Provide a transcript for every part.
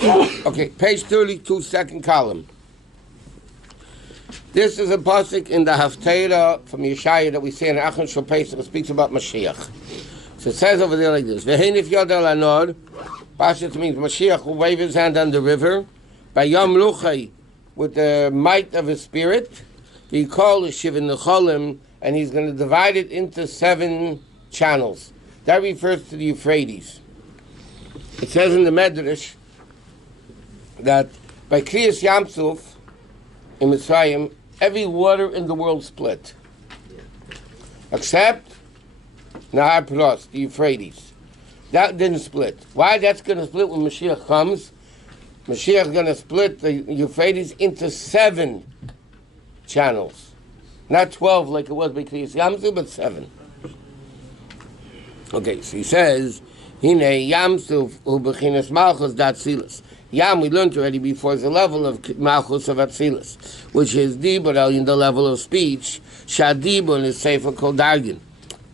Okay, page 32, second column. This is a pasuk in the Haftarah from Yeshaya that we say in Achon Shel Pesach that speaks about Moshiach. So it says over there like this: V'hein if yodel anor, Parshat means Moshiach will wave his hand on the river, by Yom Luchai, with the might of his spirit, he called the Shivin Necholim, and he's going to divide it into 7 channels. That refers to the Euphrates. It says in the Medrash that by Kriyas Yamsuf in Mitzrayim, every water in the world split, except Nahar Pros, the Euphrates. That didn't split. Why? That's going to split when Mashiach comes. Mashiach is going to split the Euphrates into 7 channels, not 12 like it was by Kriyas Yamsuf, but 7. Okay, so he says, Hine Yamsuf u'bechinas Malchus d'Atzilus. Yam, we learned already before, is the level of Malchus of Atzilus, which is Dibur in the level of speech. Shadibur is Sefer Kol Dargin.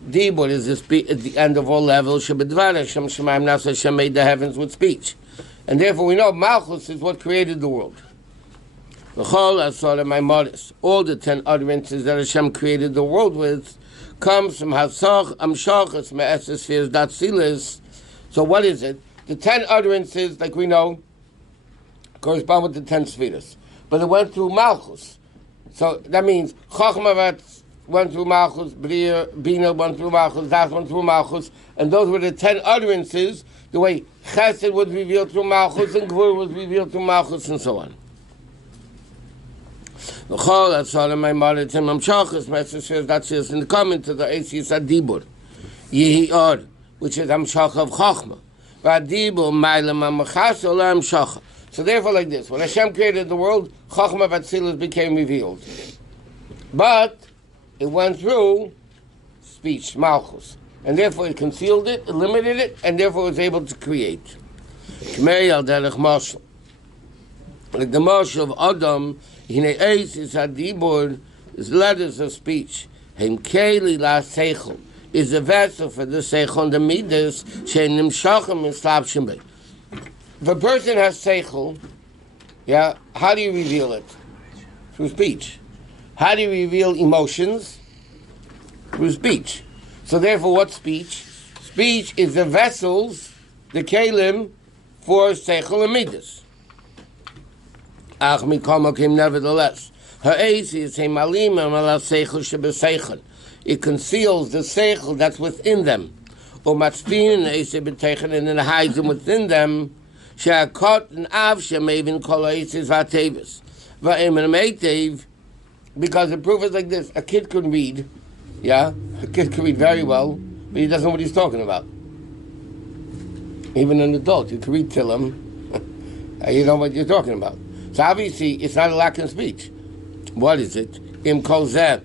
Dibur is at the end of all levels. Shebedvar Hashem Shemaim Nasa Hashem made the heavens with speech. And therefore we know Malchus is what created the world. V'chol asor Maamarim, all the 10 utterances that Hashem created the world with, comes from Hasach Amshachas Me'eses Spheres d'Atzilus. So what is it? The 10 utterances, like we know, correspond with the 10 spheres. But it went through Malchus. So that means Chochmah went through Malchus, Bina went through Malchus, Das went through Malchus, and those were the 10 utterances, the way Chesed was revealed through Malchus, and Gvur was revealed through Malchus, and so on. That's my mother, Tim Amshachas, Master says that's just in the comment to the Asis Adibur. Yehi Or, which is Amshach of Chochmah. Vadibur, Mailam Amachas, Olam Shachah. So therefore, like this, when Hashem created the world, Chochmah Vatzilus became revealed. But it went through speech, Malchus. And therefore it concealed it, limited it, and therefore was able to create. K'mei al derech mashal. Like the mashal of Adam, Hine Eis is Adibur, is letters of speech. Hem Keli la Seichel is a vessel for the Seichel, the Midas, Shenim Shachem and Slav Shembe. If a person has Seichel, yeah, how do you reveal it? Through speech. How do you reveal emotions? Through speech. So therefore, what's speech? Speech is the vessels, the kelim, for Seichel and Midas. Ach mikomakim, nevertheless. Ha'esi is a malim and ala Seichel shebeseichel. It conceals the Seichel that's within them. U'matzvin and eisi b'teichel, and then hides them within them. She'akot and av she'mevin kol ha'esis v'atevis. V'im and meitev, because the proof is like this. A kid can read, yeah? A kid can read very well, but he doesn't know what he's talking about. Even an adult, you can read Tillim, you know what you're talking about. So obviously, it's not a lack of speech. What is it? Im kol zeh,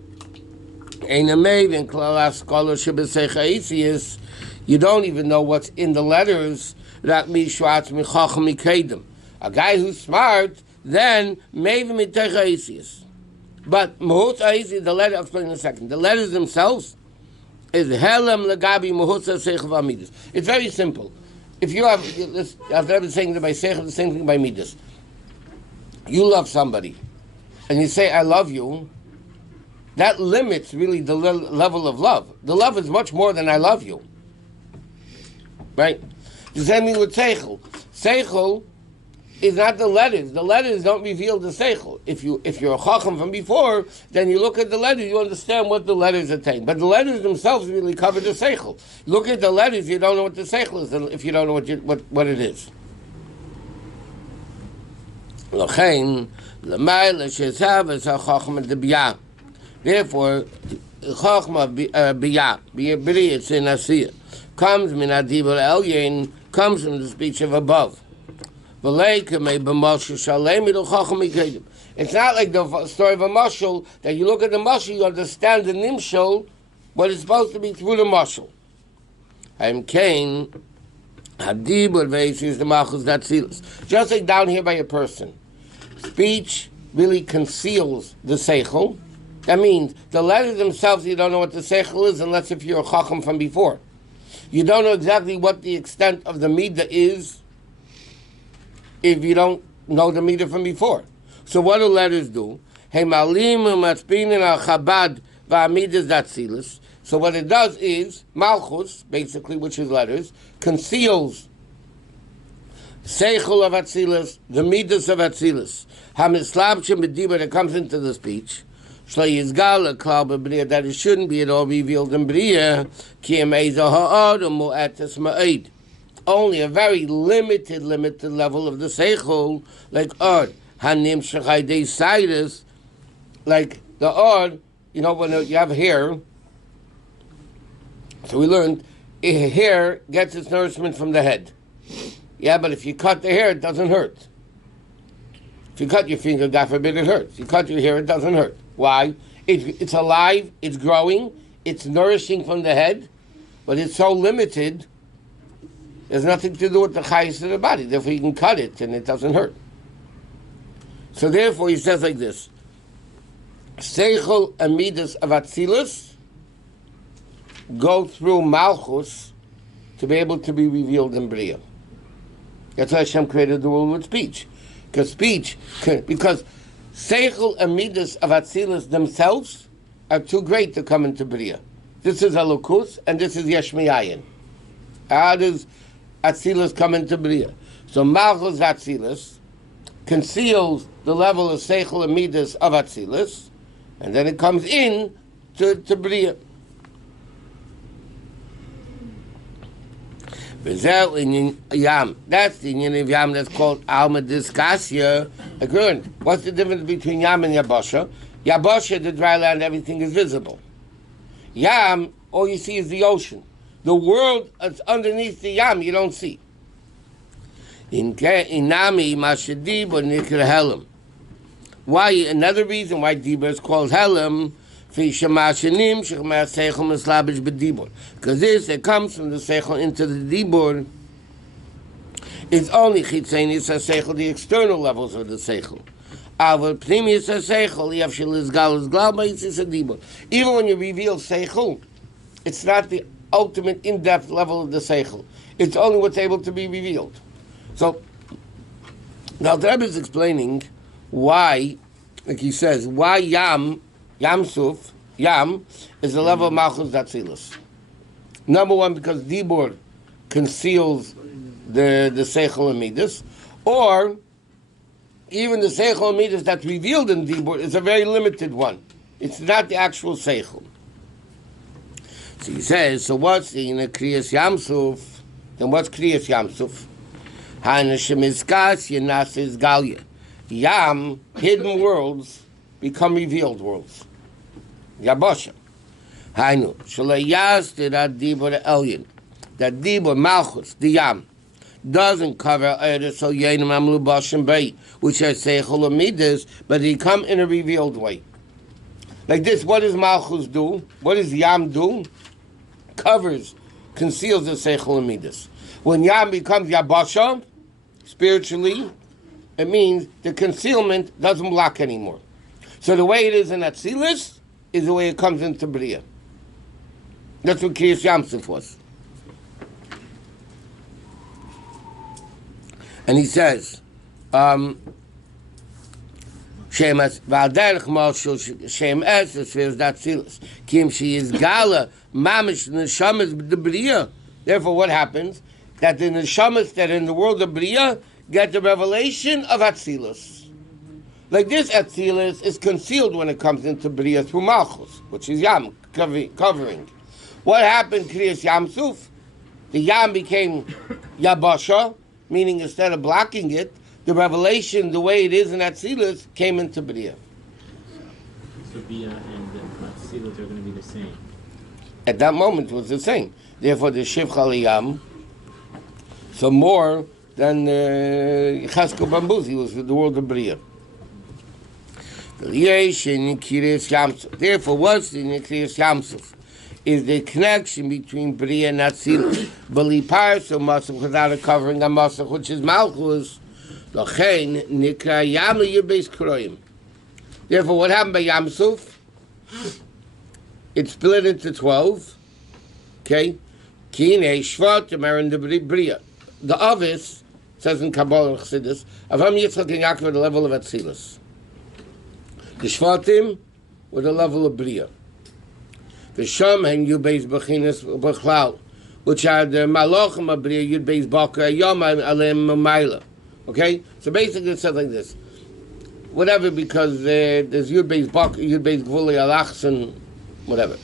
ein amevin klal scholar shebeseichel ha'esis. You don't even know what's in the letters. That mishwatz michacham mikedem. A guy who's smart, then maybe mitech ha'esis. But Mahutz Ha'isi, the letter, I'll explain in a second. The letters themselves is Helem Lagabi Mahutz Ha'Seichel V'Amidas. It's very simple. If you have, I've been saying that by Seichel, the same thing by Midas. You love somebody, and you say, I love you, that limits really the level of love. The love is much more than I love you. Right? The same thing with Seichel. Seichel is not the letters. The letters don't reveal the Seichel. If you're a Chacham from before, then you look at the letters, you understand what the letters attain. But the letters themselves really cover the Seichel. Look at the letters, you don't know what the Seichel is, if you don't know what it is. Therefore, Chachma Biyah, it's in Asiyah, comes min Adibur Elyin, comes from the speech of above. It's not like the story of a mashal, that you look at the mashal, you understand the nimshal, what is supposed to be through the mashal. I'm Cain, Hadibur Veis is the Malchus d'Atzilus. Just like down here by a person. Speech really conceals the Seichel. That means the letters themselves, you don't know what the Seichel is unless if you're a Chacham from before. You don't know exactly what the extent of the Midah is if you don't know the meter from before. So what do letters do? So what it does is, Malchus, basically, which is letters, conceals Seichel of Atzilus, the Midas of Atzilus. Hamislabshim B'dibur that comes into the speech. Shlei Yizgal, a Klal B'Briya, that it shouldn't be at all revealed in Briya. Ki Emeza Ha'ad, Mu'atas Ma'id. Only a very limited level of the Seichel, like Od. Hanim Shechai Dei Sidus, like the Od, you know, when you have hair, so we learned, hair gets its nourishment from the head. Yeah, but if you cut the hair, it doesn't hurt. If you cut your finger, God forbid, it hurts. You cut your hair, it doesn't hurt. Why? It's alive, it's growing, it's nourishing from the head, but it's so limited, there's nothing to do with the chayes of the body. Therefore, you can cut it, and it doesn't hurt. So therefore, he says like this, Seichel and Midas of Atzilus go through Malchus to be able to be revealed in Bria. That's why Hashem created the world with speech. Because Seichel and Midas of Atzilus themselves are too great to come into Bria. This is Elokus, and this is Yesh Miyayin. How does Atzilus come into Bria? So Malchus Atzilus conceals the level of Seichel and Midas of Atzilus, and then it comes in to Bria. That's the union of Yam that's called Alma Discassia. Again, what's the difference between Yam and Yabasha? Yabasha, the dry land, everything is visible. Yam, all you see is the ocean. The world that's underneath the Yam, you don't see. Inami Mashadib Nikra Helam. Why? Another reason why Dibur is called Helam, because this, it comes from the Seichel into the Dibur. It's only Chitzenis HaSeichel, the external levels of the Seichel. Even when you reveal Seichel, it's not the ultimate in-depth level of the Seichel. It's only what's able to be revealed. So, now the Rabbi is explaining why, like he says, why Yam is the level of Malchus Datzilus. Number one, because Dibur conceals the Seichel and Midas, or even the Seichel and Midas that's revealed in Dibur is a very limited one. It's not the actual Seichel. So he says, so what's in a Kriyas Yamsuf? Then what's Kriyas Yamsuf? Yam, hidden worlds, become revealed worlds. Yabasha. Hainu. Shalayas that Dibur Elyon. That Dibur Malchus, the Yam, doesn't cover so Yenim Amlu Bashim Bay, which has Seichel and Midas, but they come in a revealed way. Like this, what does Malchus do? What does Yam do? Covers, conceals the Seichel and Midas. When Yam becomes Yabasha, spiritually, it means the concealment doesn't block anymore. So the way it is in Atzilus is the way it comes into Bria. That's what Kriyas Yamsuf was. And he says, Shem Es Valderich Moshul Shem Es Esfirs Datzilus Kim She is Gala Mamish Neshamas the Bria. Therefore, what happens? That the Neshamas that are in the world of Bria get the revelation of Atzilus. Like this, Atzilus is concealed when it comes into Bria through Malchus, which is Yam covering. What happened, Kriyas Yamsuf? The Yam became Yabasha, meaning instead of blocking it, the revelation, the way it is in Atzilus, came into Bria. So Bria and Atzilus are going to be the same. At that moment, it was the same. Therefore, the Shivcha Yam, so more than Cheskel Bambuzi was the world of Bria. Therefore, what's the Kriyas Yamsuf? Is the connection between Bria and Atzilus. Bali Parso Masach without a covering on Masach, which is Malchus. Therefore, what happened by Yamsuf? It split into 12. Okay? The Avis says in Kabbalah and Chassidus, Avram, Yitzchak, and Yaakov at the level of Atzilus. The Shvatim were the level of Bria. The Sham and Yud-Beis Bechinas Bechlal, which are the Malachim of Bria, Yud-Beis Bakar, Yom Aleim Maila. Okay? So basically it says like this. Whatever, because there's Yud-Beis Bakar, Yud-Beis Gvuli Alachs, and whatever.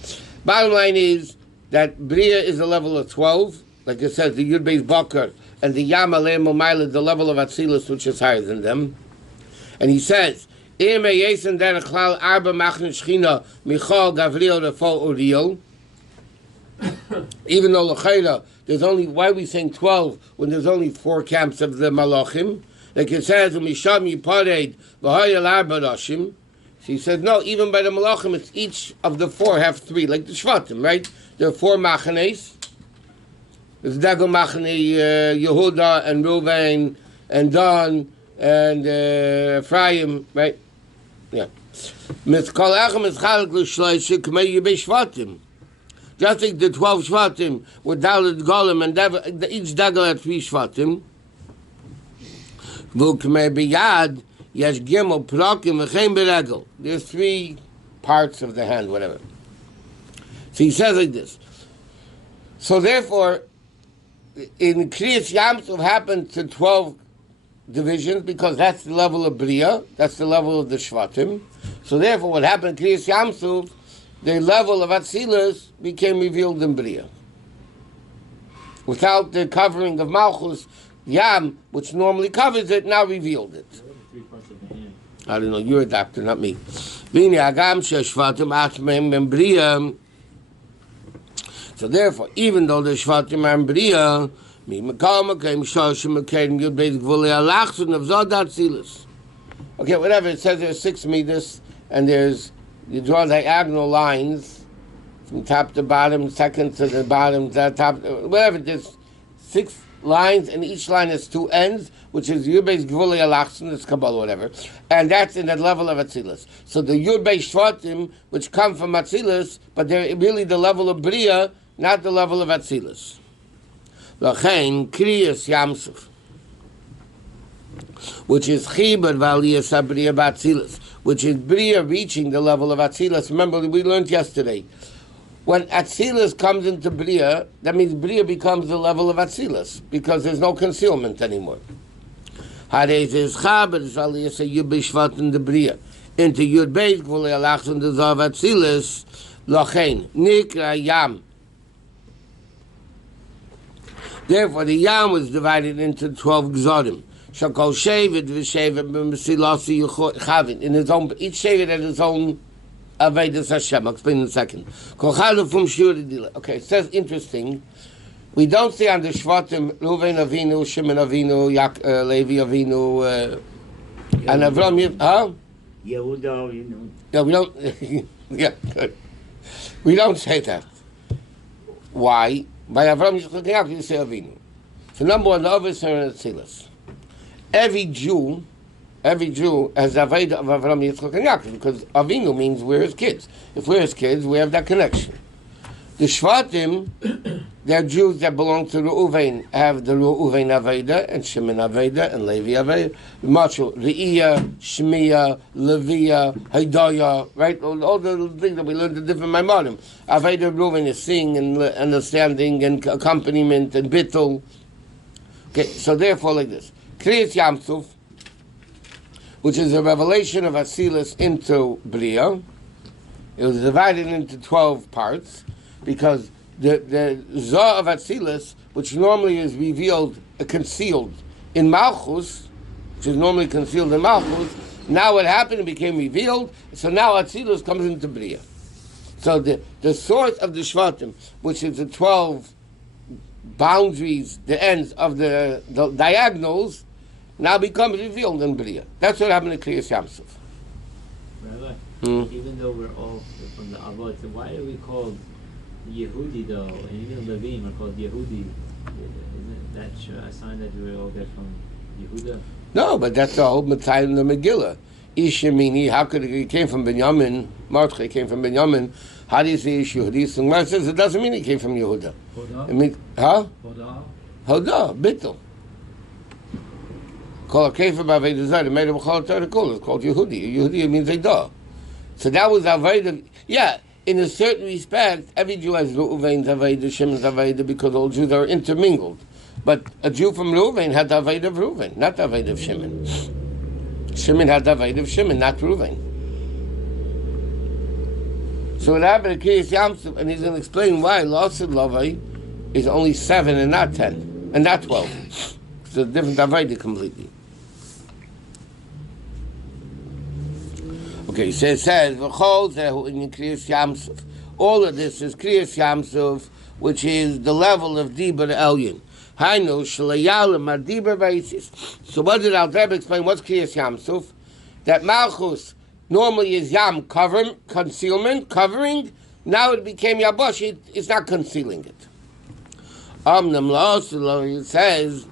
Bottom line is that Bria is the level of 12, like it says, the Yud-Beis Bakar, and the Yam Aleim Maila, the level of Atzilus, which is higher than them. And he says, even though L'Chayla, there's only, why are we saying 12 when there's only 4 camps of the Malachim? Like it says, so he said, no, even by the Malachim, it's each of the 4 have 3, like the Shvatim, right? There are 4 Machanes. There's Dagon Machane, Yehuda, and Reuven, and Dan, and Ephraim, right? Yeah. Just like the 12 Shvatim with Dalet Golem, and each Dagal had 3 Shvatim. There's 3 parts of the hand, whatever. So he says like this. So therefore, in Kriyas Yamsuf happened to 12 divisions, because that's the level of Bria, that's the level of the Shvatim. So therefore, what happened in Kriyas Yamsuf, the level of Atzilus became revealed in Bria. Without the covering of Malchus, Yam, which normally covers it, now revealed it. I don't know, you're a doctor, not me. So therefore, even though the Shvatim are in Bria, okay, whatever, it says there's 6 meters, and you draw diagonal lines from top to bottom, second to the bottom, top, whatever, there's 6 lines, and each line has 2 ends, which is Yud-Beis Gvulei Alachson, it's Kabbalah, whatever, and that's in that level of Atzilus. So the Yud-Beis Shvatim, which come from Atzilus, but they're really the level of Bria, not the level of Atzilus. L'chein Kriyas Yamsuf, which is Chibur V'Aliyas HaBria B'Atzilus, which is Bria reaching the level of Atzilus. Remember, we learned yesterday, when Atzilus comes into Bria, that means Bria becomes the level of Atzilus, because there's no concealment anymore. Hadez is Chaber V'Aliyas HaYud-Beis Shvatim the Bria, into Yud-Beis Gvulei Alachson the Zav Atzilus, L'chein Nikra Yam. Therefore, the Yam was divided into 12 Gzorim. Shakol Shevet v'Shevet b'Mesilasi Chavin. In his own, each Shevet had his own Avedas Hashem. I'll explain in a second. Okay, it says interesting. We don't say on the Shvatim Reuven Avinu, Shimon Avinu, Levi Avinu, and Avram. Huh? Yehuda Avinu. Yeah, we don't. Yeah, good. We don't say that. Why? By Avram Yitzchak you say Avinu. So number one, the others are in Atzilus. Every Jew has Aveda of Avram Yitzchak and Yaakov, because Avinu means we're his kids. If we're his kids, we have that connection. The Shvatim, they're Jews that belong to Reuven, have the Reuven Aveda, and Shimon Aveda, and Levi Aveda. Machul, Re'iyah, Shmiya, Leviya, Haidaya, right? All the things that we learned in different Maamarim. Aveda Reuven is singing and understanding and accompaniment and bittul. Okay, so therefore like this. Kriyas Yamsuf, which is a revelation of Atzilus into Bria, it was divided into 12 parts, because the Zoh of Atzilus, which normally is revealed, concealed in Malchus, which is normally concealed in Malchus, now what happened, it became revealed, so now Atzilus comes into Bria. So the source of the Shvatim, which is the 12 boundaries, the ends of the diagonals, now becomes revealed in Bria. That's what happened to Kriyas Yamsuf. Rabbi, even though we're all from the Avot, so why are we called Yehudi though? And even Levim are called Yehudi. Isn't that a sign that we all get from Yehuda? No, but that's the whole Matzah in the Megillah. Ishemini, how could it came from Binyamin? Mordechai came from Binyamin. How do you say Ish Yehudi? So Gemara says it doesn't mean he came from Yehuda. Hoda? It means, huh? Hoda? Hoda, Bittul. Kol HaKefer B'Aveda Zarah, made of Chol Torah Kol. It's called Yehudi. Yehudi means Eidah. So that was Aveda. Yeah, in a certain respect, every Jew has Reuven's Aveda, Shimon's Aveda, because all Jews are intermingled. But a Jew from Reuven had the Aveda of Reuven, not the Aveda of Shimon. Shimon had the Aveda of Shimon, not Reuven. So what happened to Kriyas Yamsuf, and he's going to explain why Losid Lavai is only 7 and not 10, and not 12. It's a different Aveda completely. Okay, so it says, V'chol zehu in Kriyas Yamsuf. All of this is Kriyas Yamsuf, which is the level of Dibur Elyon. Hainu shalayalim adibur v'aisis. So what did Al Rebbe explain? What's Kriyas Yamsuf? That Malchus normally is Yam, concealment, covering. Now it became Yabosh, it's not concealing it. It says,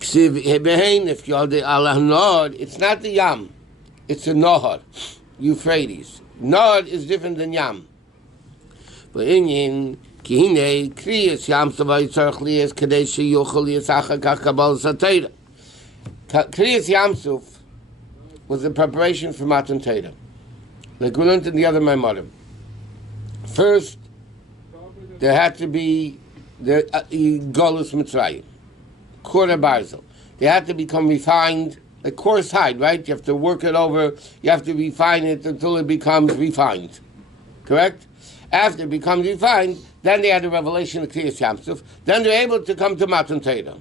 if you're the Allah Nod, it's not the Yam, it's a Nohar, Euphrates. Nod is different than Yam. But in Kihine, Kriyas Yamsuf Yitzarch Liyas Kadesh Yochel Yisacha Kakabal Satayra. Kriyas Yamsuf was the preparation for Matan Torah. Like we learned in the other Maamarim. First, there had to be the Golus Mitzrayim, Kura Barzel. They had to become refined, like coarse hide, right? You have to work it over, you have to refine it until it becomes refined. Correct? After it becomes refined, then they had the revelation of Kriyas Yamsuf. Then they're able to come to Matan Torah.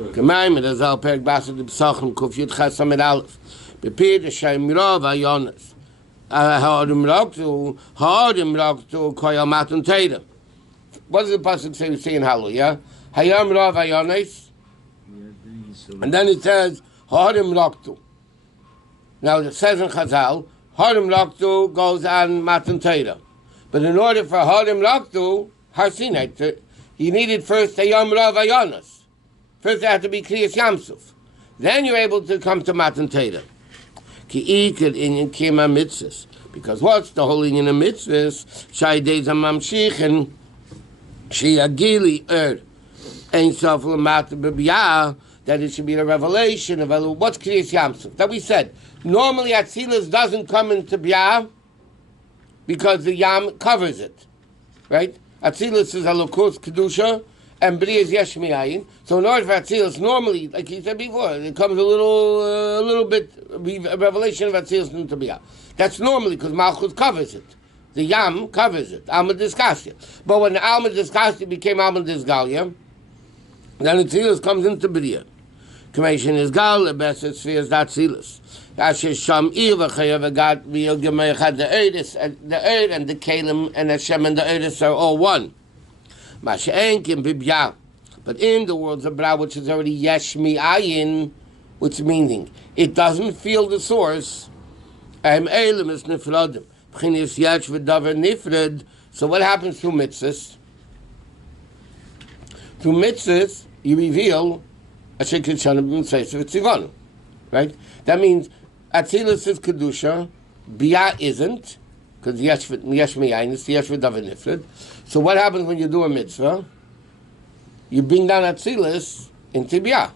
Gemaim mit azal perk based de psachim kofyut khasam mit alf bepid shaimra va yonas hadim raktu koyal Matan Torah. What does the pasuk say? We say in Hallelujah, hayam ra va yonas, and then it says hadim raktu. Now it says in Chazal hadim raktu goes on Matan Torah, but in order for hadim raktu Har Sinai, you needed first hayam ra va yonas. First, there had to be Kriyas Yamsuf. Then you're able to come to Matan Torah. Ki ikad inyan kima mitzvahs. Because what's the whole inyan of mitzvahs? Shai deza mamshichen, shi agili ein sof l'mata b'biyah, that it should be the revelation of what's Kriyas Yamsuf. That we said, normally Atzilus doesn't come into Biyah because the Yam covers it. Right? Atzilus is Alukos Kedusha, and Bria is Yesh Mi'ayin. So in order for Atzilus, normally, like he said before, it comes a little bit, a revelation of Atzilus into Bria. That's normally because Malchus covers it. The Yam covers it. Alma Disgasya. But when the Alma Disgasya became Alma Disgalia, then Atzilus comes into Bria. Commission is Gal, the best sphere is Atzilus. Asher Sham Eva Chayav God Real Gemeichad, the Eidis, the Eid and the Kalim and Hashem and the Eidis are all one. But in the worlds of Bra, which is already Yesh Mi'ayin, which meaning it doesn't feel the source. So what happens through mitzvahs? Through mitzvahs, you reveal a Shekhet Shanabim Seisef Tzivanu. Right? That means Atzilus is Kedusha, Biyah isn't, because Yesh Mi'ayin is Yesh V'Davar Nifred. So what happens when you do a mitzvah? You bring down Atzilus into Biyah.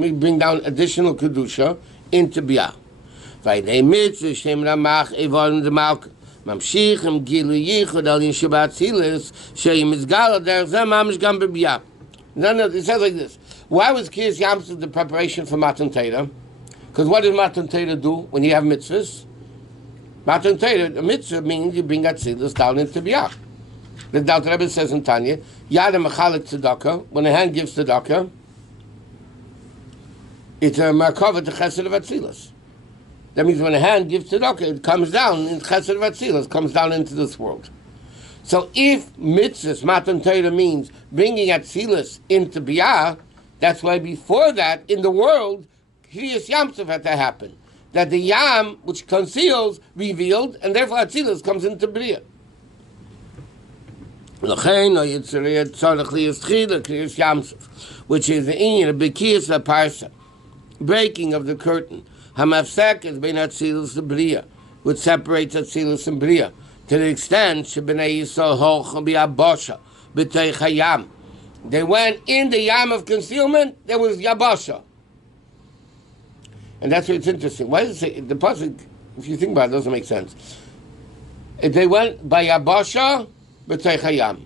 You bring down additional Kedusha into Biyah. Vaynei mitzvah shem ramach evarim demalka. Mamshichim gilu yichud al yishub Atzilus sheim izgala derech zeh mamish gam b'Biyah. It says like this. Why was Kriyas Yamsuf the preparation for Matan Torah? Because what does Matan Torah do when you have mitzvahs? Matan Torah, a mitzvah means you bring Atzilus down into Biyah. The Dr. Rebbe says in Tanya, Yada Mechalik Tzedakah, when a hand gives Tzedakah, it's a Markova to Chesed of Atzilus. That means when a hand gives Tzedakah, it comes down in Chesed of Atzilus, comes down into this world. So if mitzvahs, Matan Torah means bringing Atzilus into Biyah, that's why before that, in the world, Kriyas Yamsuf had to happen. That the Yam, which conceals, revealed, and therefore Atzilus comes into Bria. Which is the inyan of Bekiyas Parshat, breaking of the curtain. Hamafsek is bein Atzilus and Bria, which separates Atzilus and Bria, to the extent Shebnei Yisrael hoch and bi'abosha, b'tei chayam. They went in the yam of concealment. There was yabasha, and that's why it's interesting. Why does it say the pasuk? If you think about it, it doesn't make sense. If they went by yabasha b'tei chayam.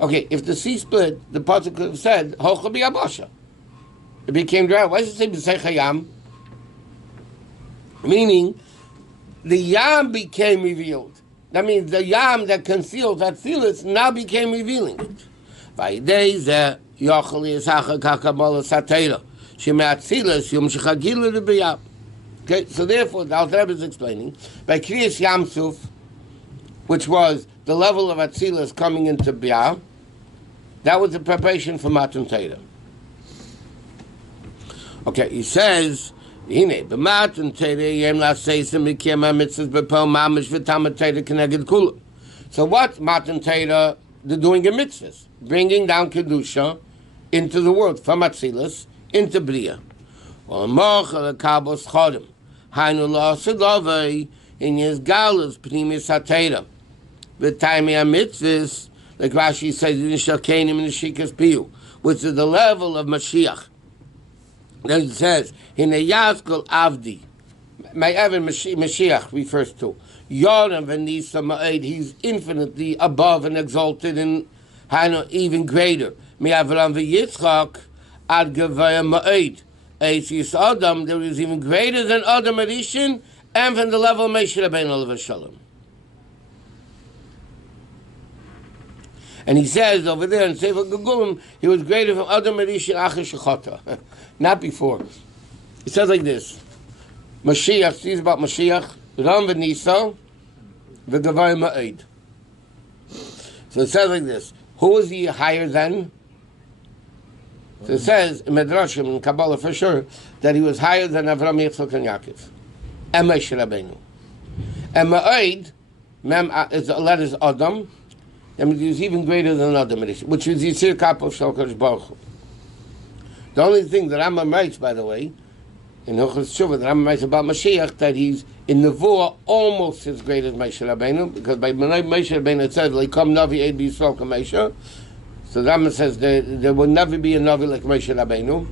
Okay, if the sea split, the pasuk could have said hocha b'yabasha. It became dry. Why does it say b'tei chayam? Meaning, the yam became revealed. That means the yam that conceals, that sealeth, now became revealing it. Okay, so therefore, the Alter Rebbe is explaining, by Kriyas Yamsuf, which was the level of Atzilus coming into Biyah, that was the preparation for Matan Torah. Okay, he says, so what Matan Torah, they're doing in mitzvahs, bringing down Kedusha into the world, from Atzilus into Bria. In his galas, Pnimis HaTorah, the time of mitzvahs, like Rashi says, which is the level of Moshiach. Then it says, in a Yaskal Avdi, my Evan Mashiach refers to, Yoram Venisa Ma'ed, he's infinitely above and exalted and even greater. Mi Avram v'Yitzchak ad Gevaya Ma'ed. Eis Adam, there is even greater than Adam Arishin, and from the level of Moshe Rabbeinu Olav Shalom. And he says over there in Sefer Gegulim, he was greater from Adam Arishin Achar Shechata. Not before. It says like this. Mashiach, sees about Mashiach, Ram v'Nisa, v'Gavai Ma'ed. So it says like this. Who is he higher than? So it says in Medrashim, in Kabbalah for sure, that he was higher than Avram, Yitzchak, and Yaakov. And Moshe Rabbeinu. And Ma'ed, the letters Adam, and he was even greater than Adam, which is Yisir Kapov Shalkosh Baruch Hu. The only thing that Rambam writes, by the way, in Hilchos Tshuva, that Rambam writes about Mashiach, that he's in Nevuah almost as great as Moshe Rabbeinu, because by Moshe Rabbeinu it says, "Leikom Navi Eid B'Yisrael K'Moshe." So the Rambam says there will never be a Navi like Moshe Rabbeinu.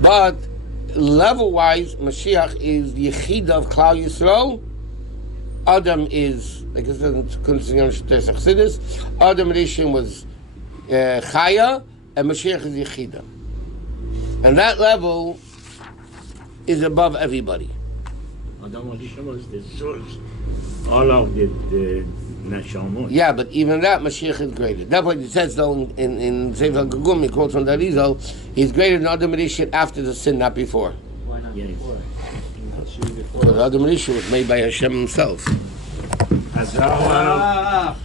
But level-wise, Mashiach is the Yechida of Klal Yisrael. Adam is, like I said in Kunstzion Shteis Chassidus, Adam Rishon was Chaya, and Mashiach is Yechida. And that level is above everybody. Adam Rishon was the source, all of the Neshamot. Yeah, but even that, Mashiach is greater. That's what it says, though, in Sefer Gugum, he quotes from the Arizal, he's greater than Adam Rishon after the sin, not before. Why not before? Because Adam Rishon was made by Hashem himself. Zalman.